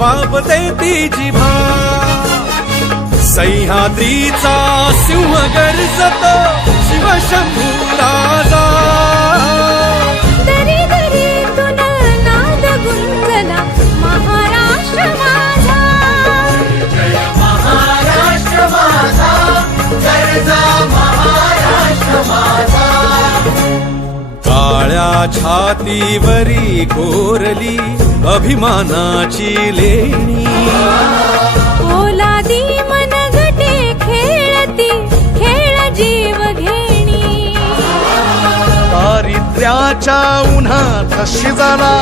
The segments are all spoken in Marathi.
जबाब देती जिभा सह्याद्रीचा सिंह गर्जतो शिवशंभू राजा दरी दरीतून नाद गुंजला महाराष्ट्र माझा जय महाराष्ट्र माझा गर्जा महाराष्ट्र माझा काळ्या छातीवरी कोरली अभिमानाची लेणी ओलादी मनगटे खेळती खेळ जीव घेणी दारिद्र्याच्या उन्हात शिजला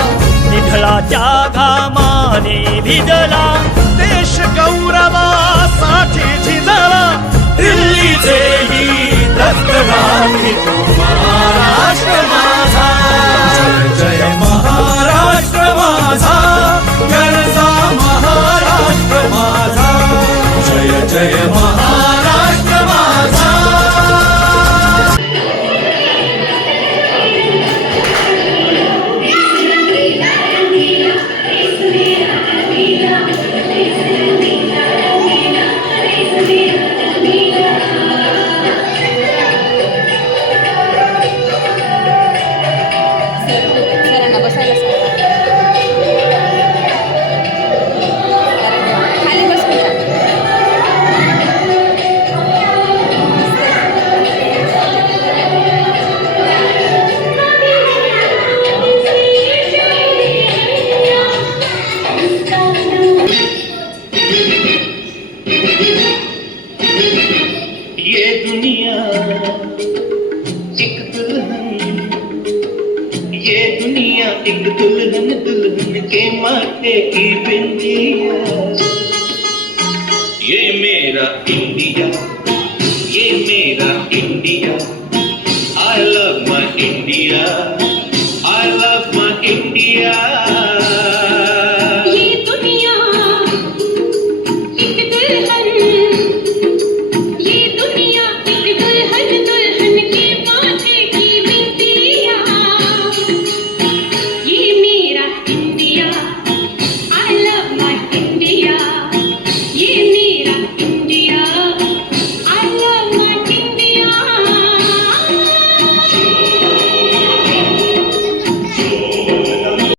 निधळाच्या घामाने भिजला देश गौरवासाठी झिजला दिल्लीचेही दत्तगाठी तो महाराष्ट्र माझा जय जय महाराष्ट्र माझा गर्जा महाराष्ट्र माझा जय जय महाराष्ट्र माझा सरांना बसायला खाली बसून ये दुनिया एक दुल्हन, ये दुनिया एक दुल्हन दुल्हन के माथे की बिंदिया ये मेरा इंडिया, ये मेरा India I love my India, I love my India